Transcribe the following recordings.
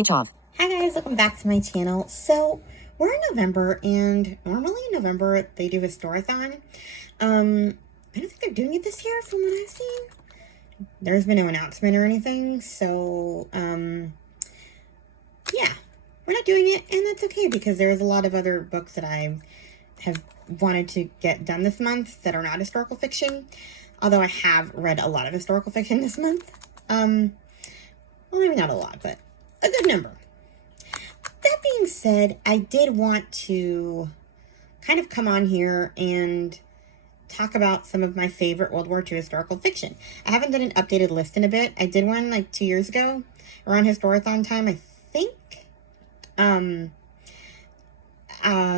Hi guys, welcome back to my channel. So we're in November, and normally in November they do a Historathon. I don't think they're doing it this year from what I've seen. There's been no announcement or anything, so yeah, we're not doing it, and that's okay because there's a lot of other books that I have wanted to get done this month that are not historical fiction. Although I have read a lot of historical fiction this month. Well, maybe not a lot, but a good number. That being said, I did want to kind of come on here and talk about some of my favorite World War II historical fiction. I haven't done an updated list in a bit. I did one like 2 years ago, around Historathon time, I think.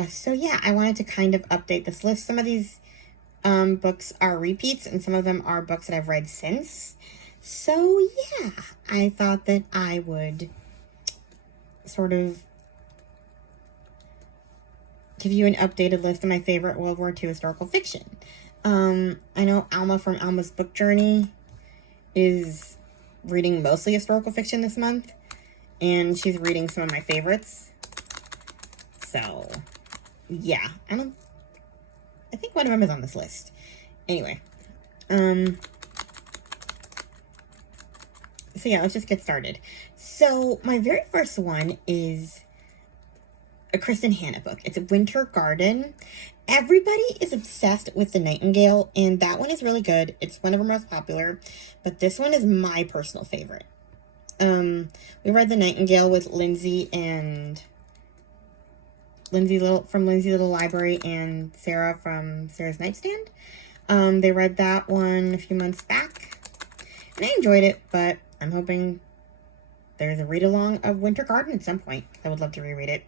So yeah, I wanted to kind of update this list. Some of these books are repeats, and some of them are books that I've read since. So yeah, I thought that I would sort of give you an updated list of my favorite World War II historical fiction. I know Alma from Alma's Book Journey is reading mostly historical fiction this month, and she's reading some of my favorites. So, yeah, I think one of them is on this list. Anyway, so yeah, let's just get started. So, my very first one is a Kristin Hannah book. It's a Winter Garden. Everybody is obsessed with The Nightingale, and that one is really good. It's one of her most popular, but this one is my personal favorite. We read The Nightingale with Lindsay from Lindsay Little Library and Sarah from Sarah's Nightstand. They read that one a few months back, and I enjoyed it, but I'm hoping there's a read-along of Winter Garden at some point. I would love to reread it.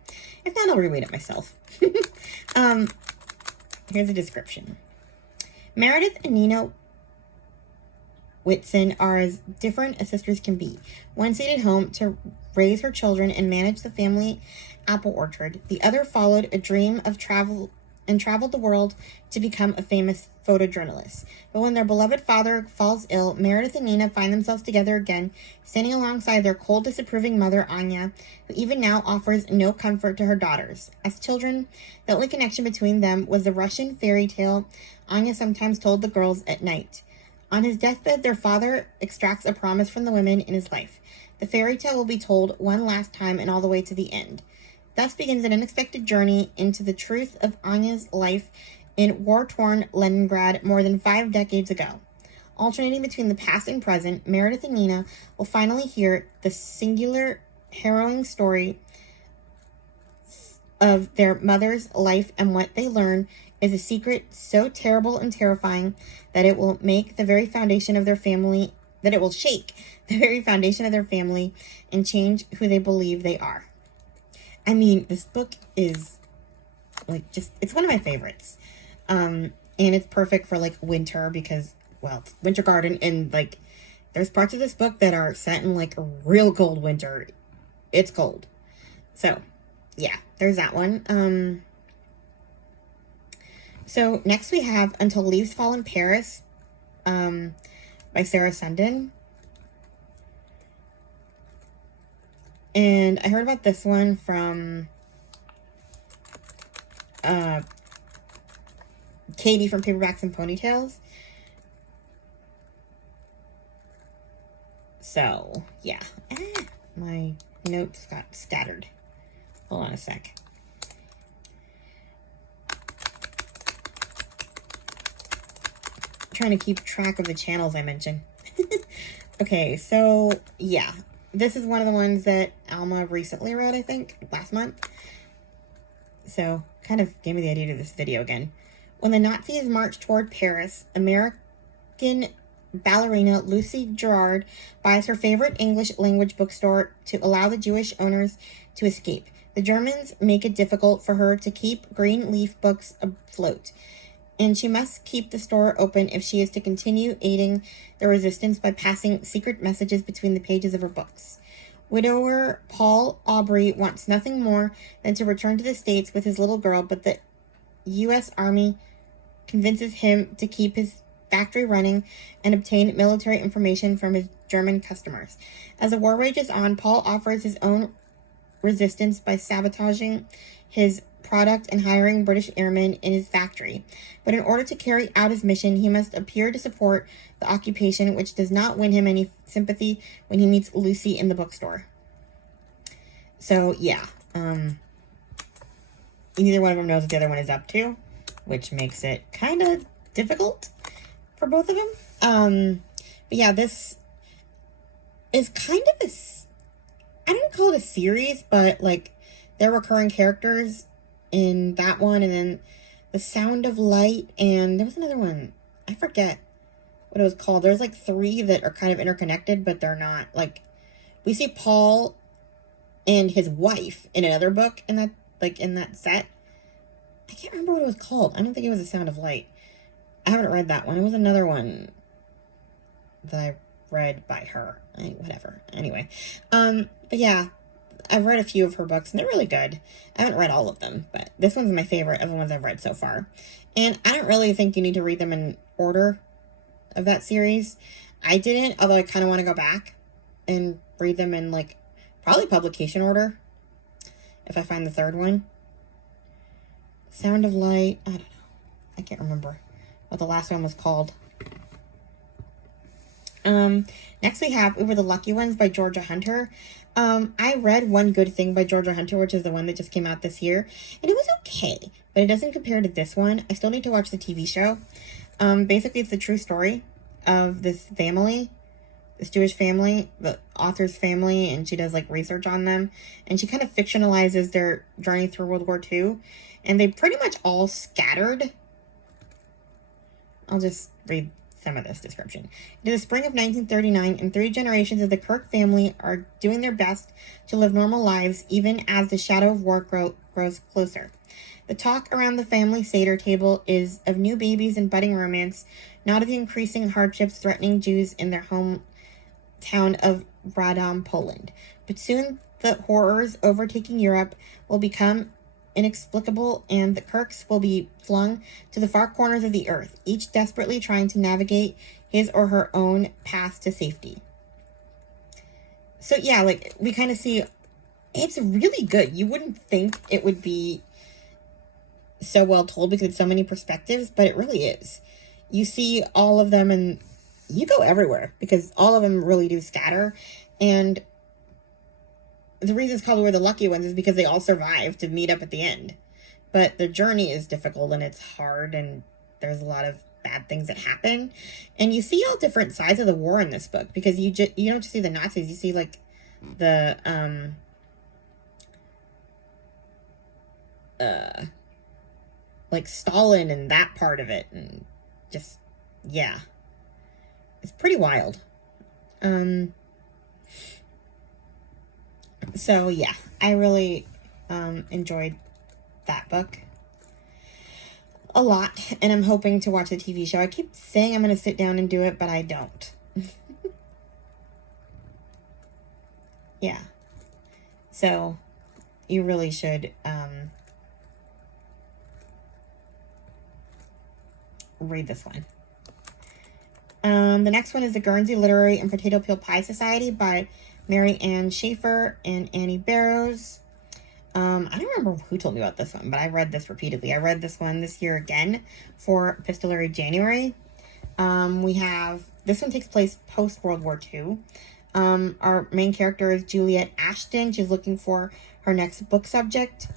If not, I'll reread it myself. Here's a description. Meredith and Nina Whitson are as different as sisters can be. One stayed at home to raise her children and manage the family apple orchard. The other followed a dream of travel and traveled the world to become a famous photojournalist. But when their beloved father falls ill, Meredith and Nina find themselves together again, standing alongside their cold, disapproving mother, Anya, who even now offers no comfort to her daughters. As children, the only connection between them was the Russian fairy tale Anya sometimes told the girls at night. On his deathbed, their father extracts a promise from the women in his life. The fairy tale will be told one last time and all the way to the end. Thus begins an unexpected journey into the truth of Anya's life in war-torn Leningrad more than 5 decades ago. Alternating between the past and present, Meredith and Nina will finally hear the singular, harrowing story of their mother's life, and what they learn is a secret so terrible and terrifying that it will make the very foundation of their family, that it will shake the very foundation of their family and change who they believe they are. I mean, this book is, like, it's one of my favorites. And it's perfect for, like, winter because, well, it's Winter Garden, and, like, there's parts of this book that are set in, like, a real cold winter. It's cold. So, yeah, there's that one. So, next we have Until Leaves Fall in Paris, by Sarah Sundin. And I heard about this one from Katie from Paperbacks and Ponytails. So, yeah. My notes got scattered. Hold on a sec. I'm trying to keep track of the channels I mentioned. Okay, so, yeah. This is one of the ones that Alma recently read, I think, last month. So, kind of gave me the idea to this video again. When the Nazis marched toward Paris, American ballerina Lucy Gerard buys her favorite English language bookstore to allow the Jewish owners to escape. The Germans make it difficult for her to keep Green Leaf Books afloat, and she must keep the store open if she is to continue aiding the resistance by passing secret messages between the pages of her books. Widower Paul Aubrey wants nothing more than to return to the States with his little girl, but the U.S. Army convinces him to keep his factory running and obtain military information from his German customers. As the war rages on, Paul offers his own resistance by sabotaging his product and hiring British airmen in his factory. But in order to carry out his mission, he must appear to support the occupation, which does not win him any sympathy when he meets Lucy in the bookstore. So, yeah. Neither one of them knows what the other one is up to, which makes it kind of difficult for both of them. But yeah, this is kind of I don't call it a series, but like they're recurring characters in that one, and then The Sound of Light, and there was another one. I forget what it was called. There's like 3 that are kind of interconnected, but they're not. Like, we see Paul and his wife in another book in that set. I can't remember what it was called. I don't think it was The Sound of Light. I haven't read that one. It was another one that I read by her. Whatever. Anyway. But yeah, I've read a few of her books, and they're really good. I haven't read all of them, but this one's my favorite of the ones I've read so far. And I don't really think you need to read them in order of that series. I didn't, although I kind of want to go back and read them in, like, probably publication order, if I find the third one. Sound of Light, I don't know. I can't remember what the last one was called. Next we have We Were the Lucky Ones by Georgia Hunter. I read One Good Thing by Georgia Hunter, which is the one that just came out this year, and it was okay, but it doesn't compare to this one. I still need to watch the TV show. Basically, it's the true story of this family, this Jewish family, the author's family, and she does, like, research on them, and she kind of fictionalizes their journey through World War II, and they pretty much all scattered. I'll just read some of this description. In the spring of 1939, and 3 generations of the Kirk family are doing their best to live normal lives, even as the shadow of war grows closer. The talk around the family Seder table is of new babies and budding romance, not of the increasing hardships threatening Jews in their hometown of Radom, Poland. But soon the horrors overtaking Europe will become inexplicable, and the Kirks will be flung to the far corners of the earth, each desperately trying to navigate his or her own path to safety. So yeah, like, we kind of see, it's really good. You wouldn't think it would be so well told because it's so many perspectives, but it really is. You see all of them and you go everywhere because all of them really do scatter. And the reason it's called We're the Lucky Ones is because they all survive to meet up at the end. But the journey is difficult and it's hard, and there's a lot of bad things that happen. And you see all different sides of the war in this book because you don't just see the Nazis, you see, like, the like Stalin and that part of it, and just, yeah, it's pretty wild. So yeah, I really enjoyed that book a lot, and I'm hoping to watch the TV show. I keep saying I'm going to sit down and do it, but I don't. Yeah. So you really should read this one. The next one is The Guernsey Literary and Potato Peel Pie Society by Mary Ann Schaefer and Annie Barrows. I don't remember who told me about this one, but I read this repeatedly. I read this one this year again for Epistolary January. This one takes place post World War II. Our main character is Juliet Ashton. She's looking for her next book subject,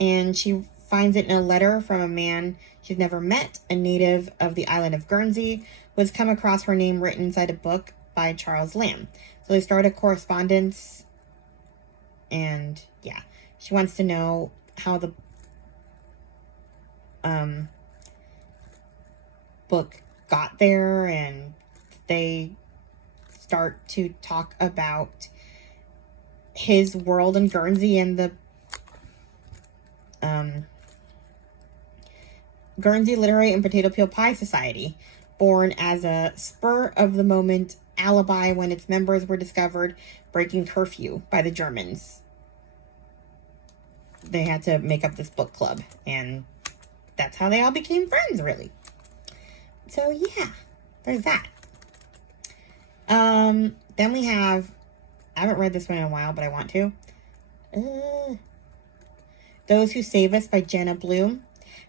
and she finds it in a letter from a man she's never met, a native of the island of Guernsey, who has come across her name written inside a book by Charles Lamb. So they start a correspondence, and yeah, she wants to know how the book got there, and they start to talk about his world in Guernsey and the Guernsey Literary and Potato Peel Pie Society, born as a spur-of-the-moment alibi when its members were discovered breaking curfew by the Germans. They had to make up this book club, and that's how they all became friends, really. So, yeah, there's that. Then we have, I haven't read this one in a while, but I want to. Those Who Save Us by Jenna Bloom.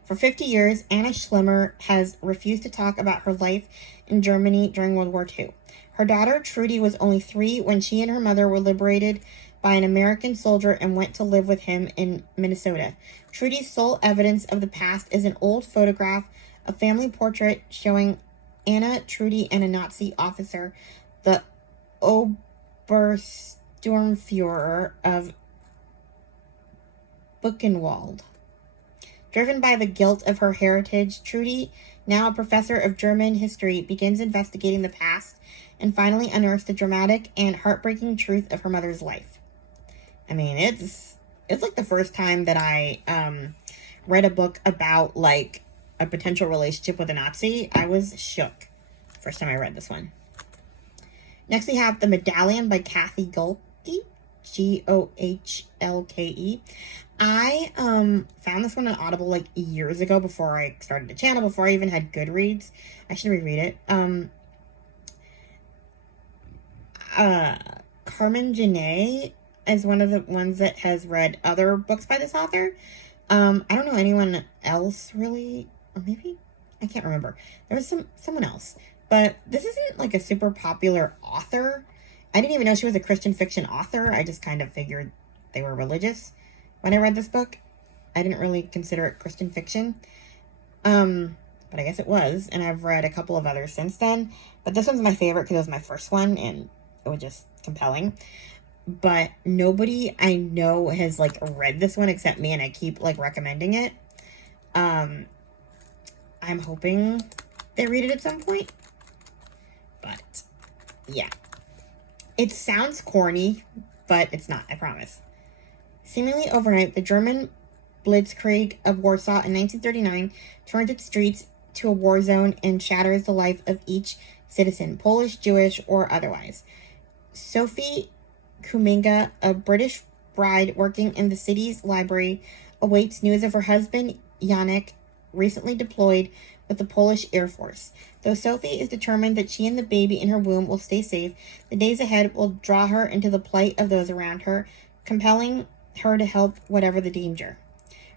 For 50 years, Anna Schlimmer has refused to talk about her life in Germany during World War II. Her daughter, Trudy, was only 3 when she and her mother were liberated by an American soldier and went to live with him in Minnesota. Trudy's sole evidence of the past is an old photograph, a family portrait showing Anna, Trudy, and a Nazi officer, the Obersturmfuhrer of Buchenwald. Driven by the guilt of her heritage, Trudy, now a professor of German history, begins investigating the past and finally unearths the dramatic and heartbreaking truth of her mother's life. I mean, it's like the first time that I read a book about like a potential relationship with a Nazi. I was shook first time I read this one. Next we have The Medallion by Kathy Gohlke, Gohlke. I found this one on Audible like years ago before I started the channel, before I even had Goodreads. I should reread it. Carmen Janae is one of the ones that has read other books by this author. I don't know anyone else really, or maybe I can't remember. There was someone else, but this isn't like a super popular author. I didn't even know she was a Christian fiction author. I just kind of figured they were religious when I read this book. I didn't really consider it Christian fiction. But I guess it was, and I've read a couple of others since then. But this one's my favorite because it was my first one, and it was just compelling. But nobody I know has like read this one except me, and I keep like recommending it. I'm hoping they read it at some point. But yeah. It sounds corny, but it's not, I promise. Seemingly overnight, the German Blitzkrieg of Warsaw in 1939 turns its streets to a war zone and shatters the life of each citizen, Polish, Jewish, or otherwise. Sophie Kuminga, a British bride working in the city's library, awaits news of her husband, Janek, recently deployed with the Polish Air Force. Though Sophie is determined that she and the baby in her womb will stay safe, the days ahead will draw her into the plight of those around her, compelling her to help whatever the danger.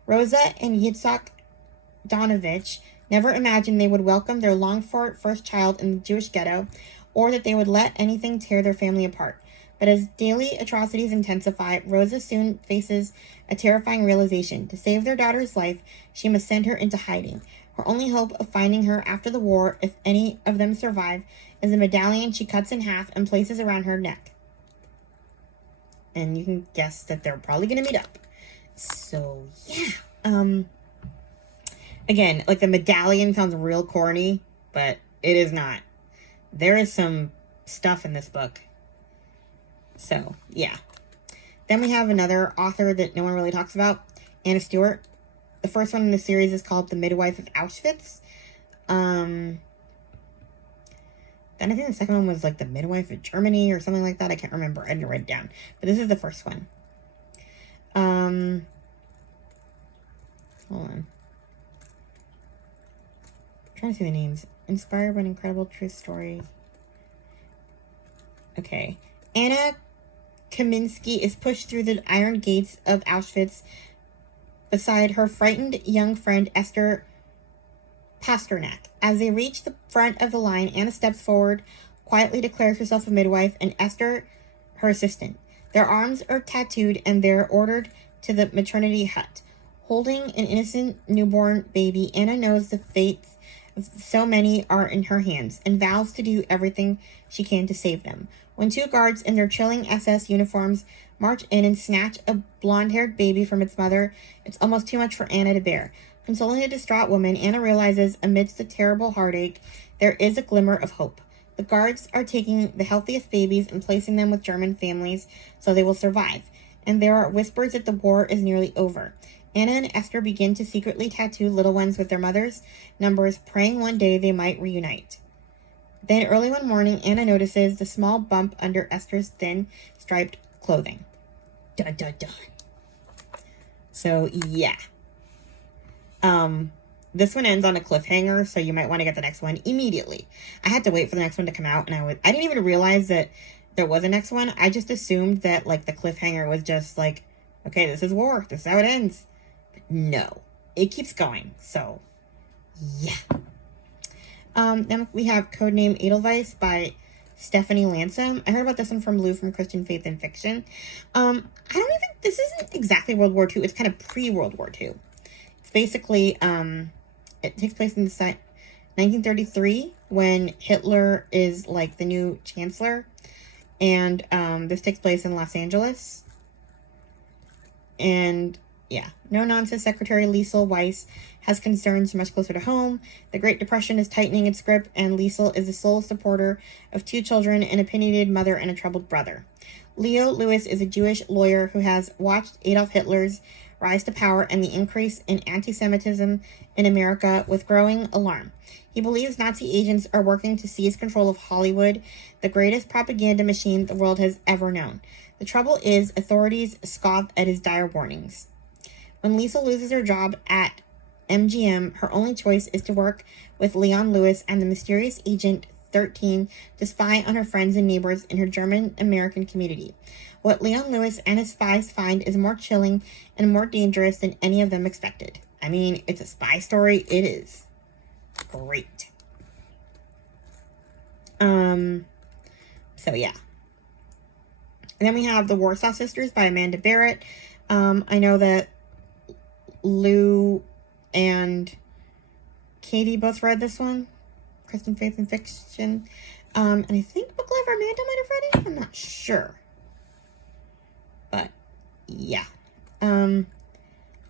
Rosa and Yitzhak Donovich never imagined they would welcome their longed-for first child in the Jewish ghetto, or that they would let anything tear their family apart. But as daily atrocities intensify, Rosa soon faces a terrifying realization. To save their daughter's life, she must send her into hiding. Her only hope of finding her after the war, if any of them survive, is a medallion she cuts in half and places around her neck. And you can guess that they're probably going to meet up. So, yeah. Again, like the medallion sounds real corny, but it is not. There is some stuff in this book. So, yeah. Then we have another author that no one really talks about, Anna Stewart. The first one in the series is called The Midwife of Auschwitz. Then I think the second one was like The Midwife of Germany or something like that. I can't remember. I didn't write it down. But this is the first one. Hold on. I'm trying to see the names. Inspired by an incredible true story. Okay. Anna Kaminsky is pushed through the iron gates of Auschwitz beside her frightened young friend Esther Pasternak. As they reach the front of the line, Anna steps forward, quietly declares herself a midwife, and Esther her assistant. Their arms are tattooed, and they're ordered to the maternity hut. Holding an innocent newborn baby, Anna knows the fates of so many are in her hands, and vows to do everything she can to save them. When 2 guards in their chilling SS uniforms march in and snatch a blonde-haired baby from its mother, it's almost too much for Anna to bear. Consoling the distraught woman, Anna realizes, amidst the terrible heartache, there is a glimmer of hope. The guards are taking the healthiest babies and placing them with German families so they will survive, and there are whispers that the war is nearly over. Anna and Esther begin to secretly tattoo little ones with their mothers' numbers, praying one day they might reunite. Then early one morning, Anna notices the small bump under Esther's thin, striped clothing. Dun, dun, dun. So, yeah. This one ends on a cliffhanger, so you might want to get the next one immediately. I had to wait for the next one to come out, and I didn't even realize that there was a next one. I just assumed that, like, the cliffhanger was just, like, okay, this is war. This is how it ends. But no, it keeps going. So, yeah. Then we have Codename Edelweiss by Stephanie Lansom. I heard about this one from Lou from Christian Faith and Fiction. This isn't exactly World War II. It's kind of pre-World War II. It's basically, it takes place in the 1933 when Hitler is like the new chancellor. And this takes place in Los Angeles. And yeah, no-nonsense Secretary Liesl Weiss has concerns much closer to home. The Great Depression is tightening its grip, and Liesl is the sole supporter of 2 children, an opinionated mother, and a troubled brother. Leo Lewis is a Jewish lawyer who has watched Adolf Hitler's rise to power and the increase in anti-Semitism in America with growing alarm. He believes Nazi agents are working to seize control of Hollywood, the greatest propaganda machine the world has ever known. The trouble is, authorities scoff at his dire warnings. When Lisa loses her job at MGM, her only choice is to work with Leon Lewis and the mysterious Agent 13 to spy on her friends and neighbors in her German-American community. What Leon Lewis and his spies find is more chilling and more dangerous than any of them expected. I mean, it's a spy story. It is great. So yeah. And then we have The Warsaw Sisters by Amanda Barrett. I know that Lou and Katie both read this one. Christian Faith and Fiction. And I think Book Lover Amanda might have read it. I'm not sure. But, yeah. On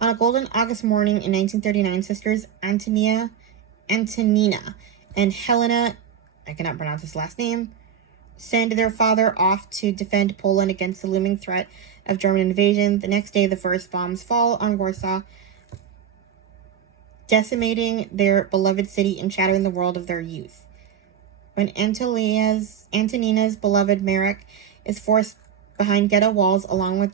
a golden August morning in 1939, sisters Antonina and Helena, I cannot pronounce his last name, send their father off to defend Poland against the looming threat of German invasion. The next day, the first bombs fall on Warsaw, decimating their beloved city and shattering the world of their youth. When Antonina's beloved Marek is forced behind ghetto walls along with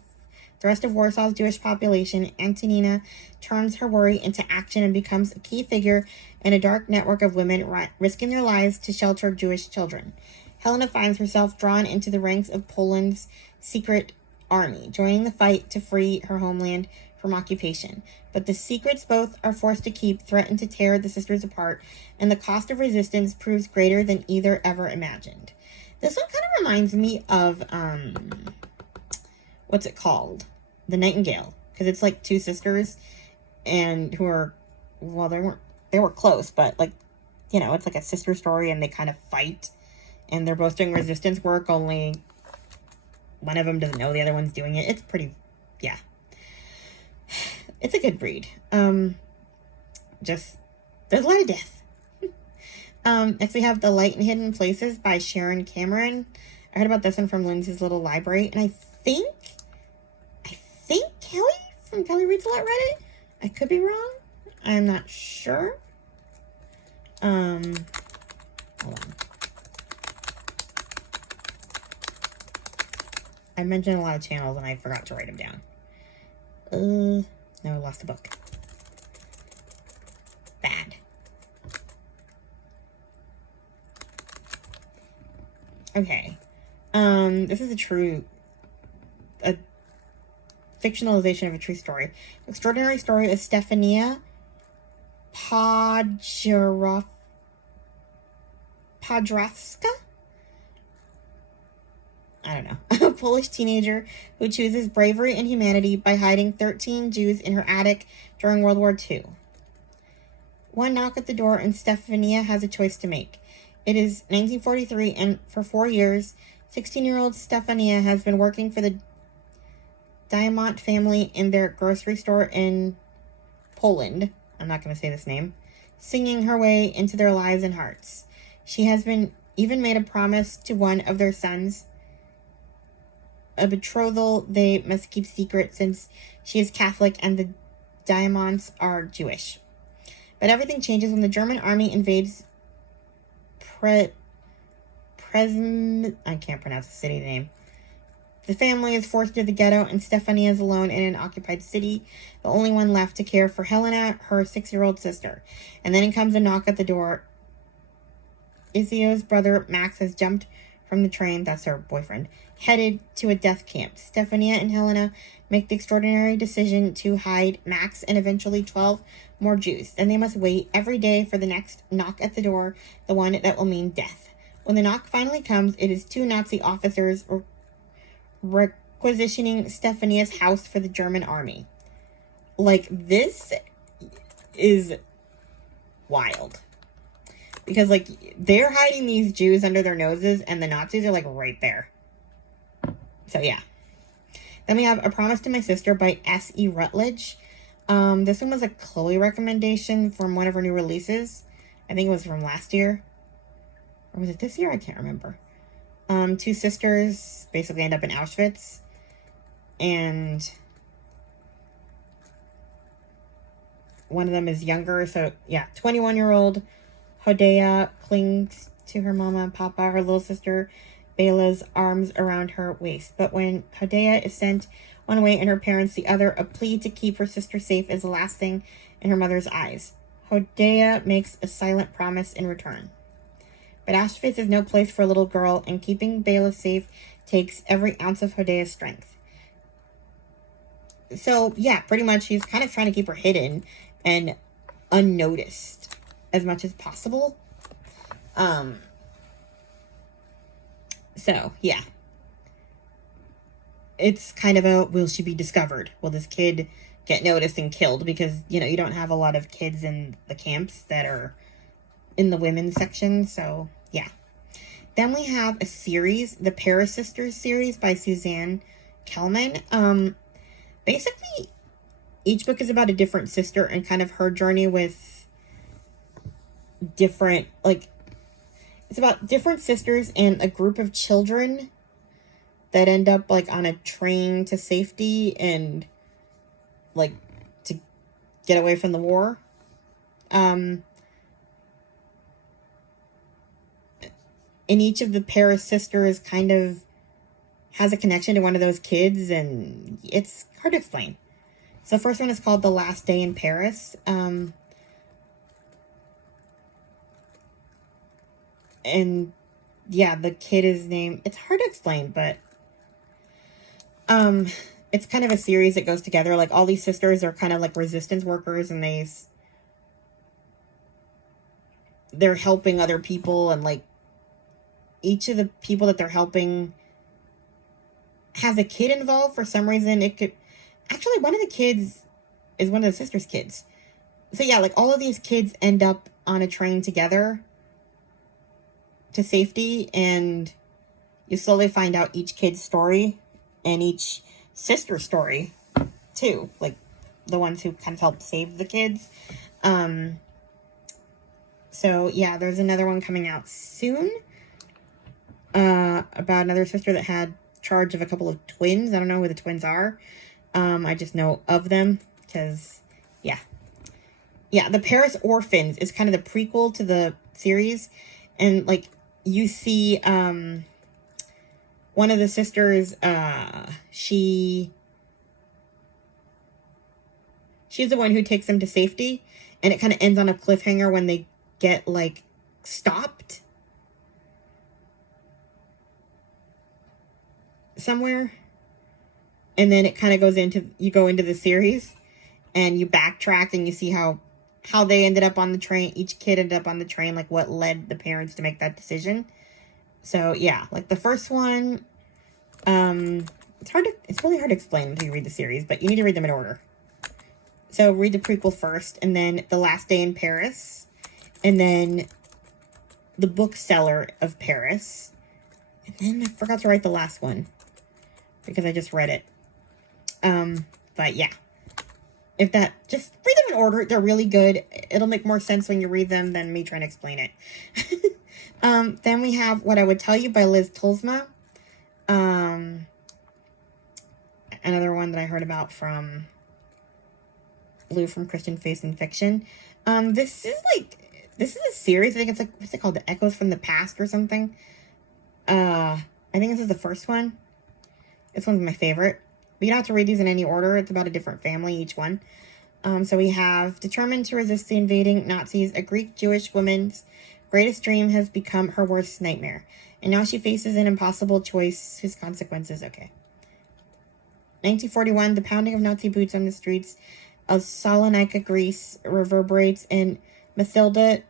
the rest of Warsaw's Jewish population, Antonina turns her worry into action and becomes a key figure in a dark network of women risking their lives to shelter Jewish children. Helena finds herself drawn into the ranks of Poland's secret army, joining the fight to free her homeland from occupation. But the secrets both are forced to keep threaten to tear the sisters apart, and the cost of resistance proves greater than either ever imagined. This one kind of reminds me of, what's it called? The Nightingale. Because it's like 2 sisters, and who are, well, they were close, but like, you know, it's like a sister story, and they kind of fight. And they're both doing resistance work, only one of them doesn't know the other one's doing it. It's pretty, yeah. It's a good read. There's a lot of death. Next we have The Light in Hidden Places by Sharon Cameron. I heard about this one from Lindsay's Little Library. And I think Kelly from Kelly Reads a Lot read it. I could be wrong. I'm not sure. Hold on. I mentioned a lot of channels and I forgot to write them down. No, I lost the book. Bad. Okay. This is a fictionalization of a true story. Extraordinary Story of Stefania Podrawska? I don't know. A Polish teenager who chooses bravery and humanity by hiding 13 Jews in her attic during World War II. One knock at the door and Stefania has a choice to make. It is 1943, and for 4 years, 16-year-old Stefania has been working for the Diamant family in their grocery store in Poland. I'm not going to say this name. Singing her way into their lives and hearts. She has even made a promise to one of their sons, a betrothal they must keep secret since she is Catholic and the Diamants are Jewish. But everything changes when the German army invades I can't pronounce the city name. The family is forced to the ghetto, and Stefania is alone in an occupied city, the only one left to care for Helena, her 6-year-old sister. And then comes a knock at the door. Izio's brother, Max, has jumped from the train, that's her boyfriend, headed to a death camp. Stefania and Helena make the extraordinary decision to hide Max and eventually 12 more Jews. Then they must wait every day for the next knock at the door, the one that will mean death. When the knock finally comes, it is 2 Nazi officers requisitioning Stephania's house for the German army. Like, this is wild. Because, like, they're hiding these Jews under their noses, and the Nazis are, like, right there. So, yeah. Then we have A Promise to My Sister by S.E. Rutledge. This one was a Chloe recommendation from one of her new releases. I think it was from last year. Or was it this year? I can't remember. 2 sisters basically end up in Auschwitz. And one of them is younger. So, yeah, 21-year-old Hodea clings to her mama and papa, her little sister Bela's arms around her waist. But when Hodea is sent one way and her parents the other, a plea to keep her sister safe is the last thing in her mother's eyes. Hodea makes a silent promise in return. But Auschwitz is no place for a little girl, and keeping Bela safe takes every ounce of Hodea's strength. So, yeah, pretty much he's kind of trying to keep her hidden and unnoticed as much as possible. So, yeah. It's kind of a, will she be discovered? Will this kid get noticed and killed? Because, you know, you don't have a lot of kids in the camps that are in the women's section. So, yeah. Then we have a series, the Paris Sisters series by Suzanne Kellman. Basically, each book is about a different sister and kind of her journey with different, like, it's about different sisters and a group of children that end up, like, on a train to safety and, like, to get away from the war. And each of the Paris sisters kind of has a connection to one of those kids, and it's hard to explain. So the first one is called The Last Day in Paris. And yeah, the kid is named, it's hard to explain, but it's kind of a series that goes together. Like, all these sisters are kind of like resistance workers, and they're helping other people, and like each of the people that they're helping has a kid involved for some reason. It could actually, one of the kids is one of the sisters' kids. So yeah, like all of these kids end up on a train together to safety, and you slowly find out each kid's story and each sister's story too, like the ones who kind of helped save the kids. So yeah, there's another one coming out soon about another sister that had charge of a couple of twins. I don't know who the twins are. I just know of them because, yeah. Yeah, The Paris Orphans is kind of the prequel to the series. And, like, you see one of the sisters, she's the one who takes them to safety. And it kind of ends on a cliffhanger when they get, like, stopped somewhere. And then it kind of goes into, you go into the series and you backtrack and you see how they ended up on the train. Each kid ended up on the train, like what led the parents to make that decision. So yeah, like the first one, it's really hard to explain until you read the series, but you need to read them in order. So read the prequel first, and then The Last Day in Paris, and then The Bookseller of Paris. And then I forgot to write the last one because I just read it. But yeah, just read them in order. They're really good. It'll make more sense when you read them than me trying to explain it. Then we have What I Would Tell You by Liz Tolsma. Another one that I heard about from Lou from Christian Faith and Fiction. This is a series. I think it's like, what's it called? The Echoes from the Past or something. I think this is the first one. This one's my favorite. But you don't have to read these in any order. It's about a different family, each one. So we have, determined to resist the invading Nazis, a Greek Jewish woman's greatest dream has become her worst nightmare. And now she faces an impossible choice whose consequences, okay. 1941, the pounding of Nazi boots on the streets of Salonika, Greece, reverberates in Mathilda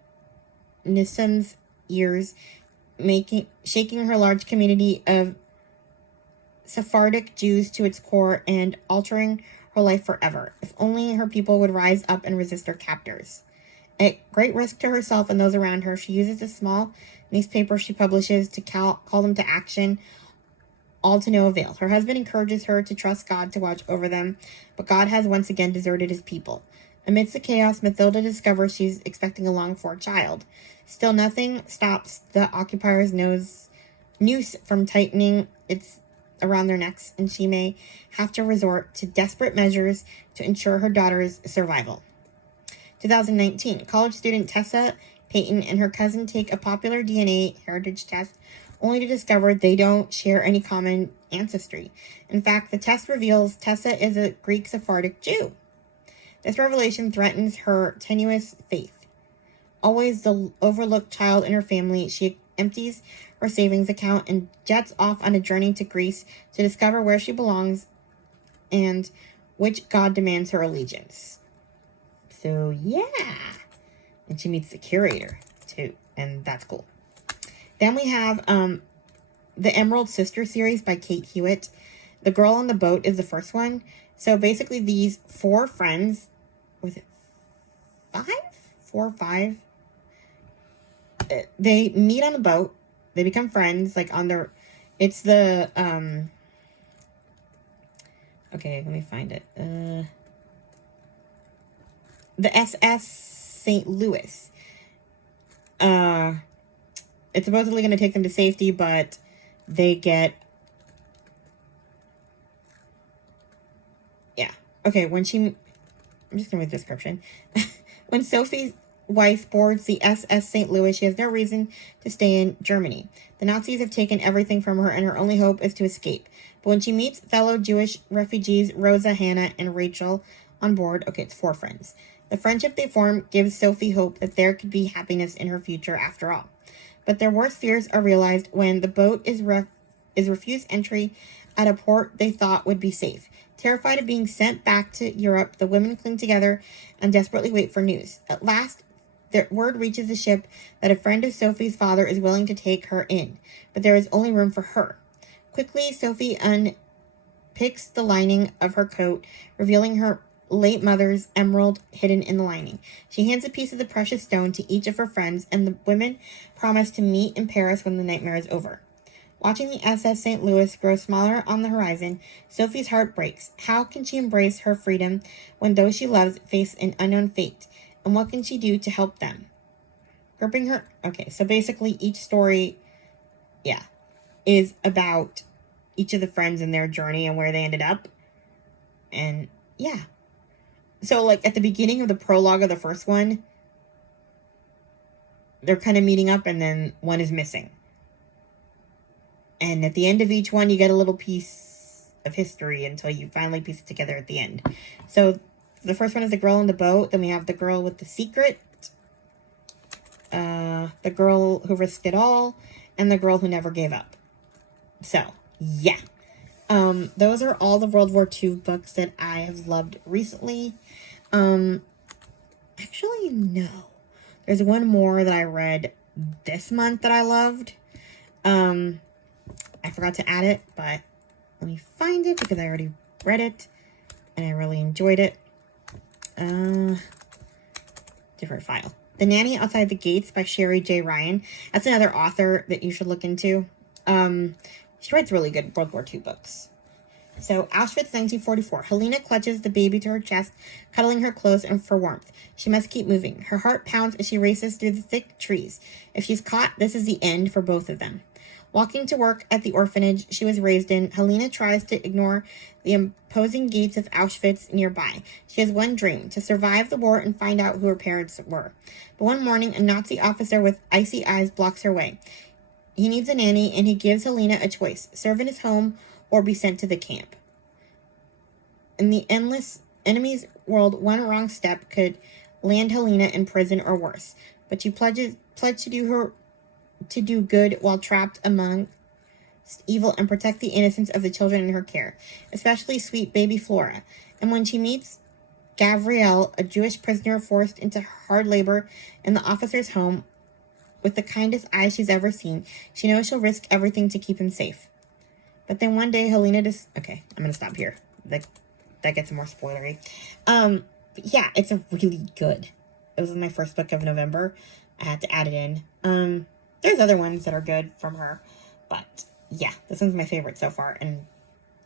Nissen's ears, shaking her large community of Sephardic Jews to its core and altering her life forever. If only her people would rise up and resist their captors. At great risk to herself and those around her, she uses the small newspaper she publishes to call them to action, all to no avail. Her husband encourages her to trust God to watch over them, but God has once again deserted his people. Amidst the chaos, Mathilda discovers she's expecting a longed-for child. Still, nothing stops the occupiers' noose from tightening its around their necks, and she may have to resort to desperate measures to ensure her daughter's survival. 2019, college student Tessa Payton and her cousin take a popular DNA heritage test, only to discover they don't share any common ancestry. In fact, the test reveals Tessa is a Greek Sephardic Jew. This revelation threatens her tenuous faith. Always the overlooked child in her family, she empties her savings account and jets off on a journey to Greece to discover where she belongs and which god demands her allegiance. So, yeah. And she meets the curator, too. And that's cool. Then we have the Emerald Sister series by Kate Hewitt. The Girl on the Boat is the first one. So, basically, these four friends... Was it 5? 4 or 5? They meet on the boat. They become friends, like, on their... It's the... Okay, let me find it. The SS St. Louis. It's supposedly going to take them to safety, but they get... Yeah. Okay, when she... I'm just going to read the description. When Sophie Weiss boards the SS St. Louis, she has no reason to stay in Germany. The Nazis have taken everything from her, and her only hope is to escape. But when she meets fellow Jewish refugees, Rosa, Hannah, and Rachel on board... Okay, it's 4 friends. The friendship they form gives Sophie hope that there could be happiness in her future after all. But their worst fears are realized when the boat is refused entry at a port they thought would be safe. Terrified of being sent back to Europe, the women cling together and desperately wait for news. At last, the word reaches the ship that a friend of Sophie's father is willing to take her in, but there is only room for her. Quickly, Sophie unpicks the lining of her coat, revealing her late mother's emerald hidden in the lining. She hands a piece of the precious stone to each of her friends, and the women promise to meet in Paris when the nightmare is over. Watching the SS St. Louis grow smaller on the horizon, Sophie's heart breaks. How can she embrace her freedom when those she loves face an unknown fate? And what can she do to help them? Gripping her... Okay, so basically each story, is about each of the friends and their journey and where they ended up. And, yeah. So, like, at the beginning of the prologue of the first one, they're kind of meeting up and then one is missing. And at the end of each one, you get a little piece of history until you finally piece it together at the end. So, the first one is the girl on the boat. Then we have the girl with the secret. The girl who risked it all. And the girl who never gave up. So, yeah. Those are all the World War II books that I have loved recently. Actually, no. There's one more that I read this month that I loved. I forgot to add it, but let me find it because I already read it and I really enjoyed it. Different file. The Nanny Outside the Gates by Sherry J. Ryan. That's another author that you should look into. She writes really good World War II books. So, Auschwitz, 1944. Helena clutches the baby to her chest, cuddling her close and for warmth. She must keep moving. Her heart pounds as she races through the thick trees. If she's caught, this is the end for both of them. Walking to work at the orphanage she was raised in, Helena tries to ignore the imposing gates of Auschwitz nearby. She has one dream, to survive the war and find out who her parents were. But one morning, a Nazi officer with icy eyes blocks her way. He needs a nanny, and he gives Helena a choice, serve in his home or be sent to the camp. In the endless enemy's world, one wrong step could land Helena in prison or worse. But she pledged to do good while trapped among evil and protect the innocence of the children in her care, especially sweet baby Flora. And when she meets Gavriel, a Jewish prisoner forced into hard labor in the officer's home, with the kindest eyes she's ever seen, she knows she'll risk everything to keep him safe. But then one day, Helena okay, I'm gonna stop here. That gets more spoilery. But yeah, it's a really good. It was my first book of November. I had to add it in. There's other ones that are good from her, but yeah, this one's my favorite so far. And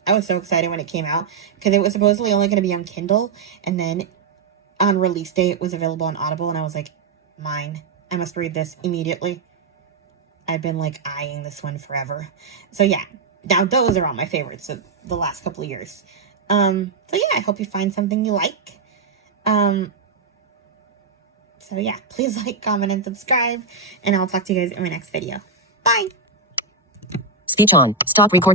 I was so excited when it came out because it was supposedly only going to be on Kindle, and then on release day it was available on Audible, and I was like, mine. I must read this immediately. I've been like eyeing this one forever. So yeah, now those are all my favorites of the last couple of years. So yeah, I hope you find something you like. So yeah, please like, comment, and subscribe, and I'll talk to you guys in my next video. Bye! Speech on. Stop recording.